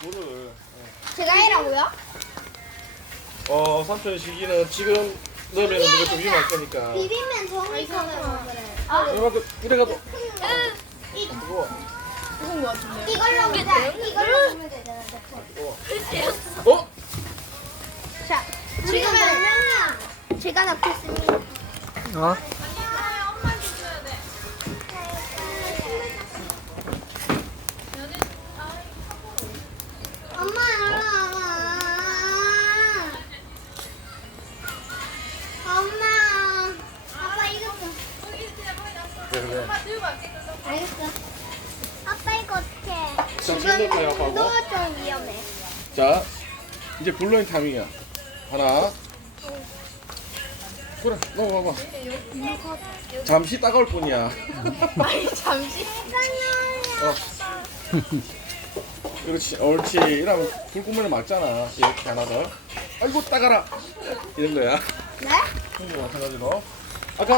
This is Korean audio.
불을. 제가 해라고요? 삼촌 시기는 지금 넣으면 이거 좀 위험할 거니까. 비빔면 정이잖아요. 이만큼 이래가도 뜨거워. 무슨 거 같은데? 이걸로 이걸로 보면 되잖아. 어? 자, 지금은 제가 넣겠습니다. 어? 엄마. 엄마. 아빠 이거 좀. 그래. 알겠어. 아빠 이거 어떡해. 자, 지금 넣을 거야, 아빠하고. 좀 위험해. 자, 이제 불러인 타밍이야. 하나. 그래, 넘어가봐. 잠시 따가울 뿐이야. 아니 잠시. 그렇지, 옳지. 이러면 불 끄면 막잖아. 이렇게 하나 더. 아이고, 따가라. 이런 거야. 네? 이거 마찬가지로. 아까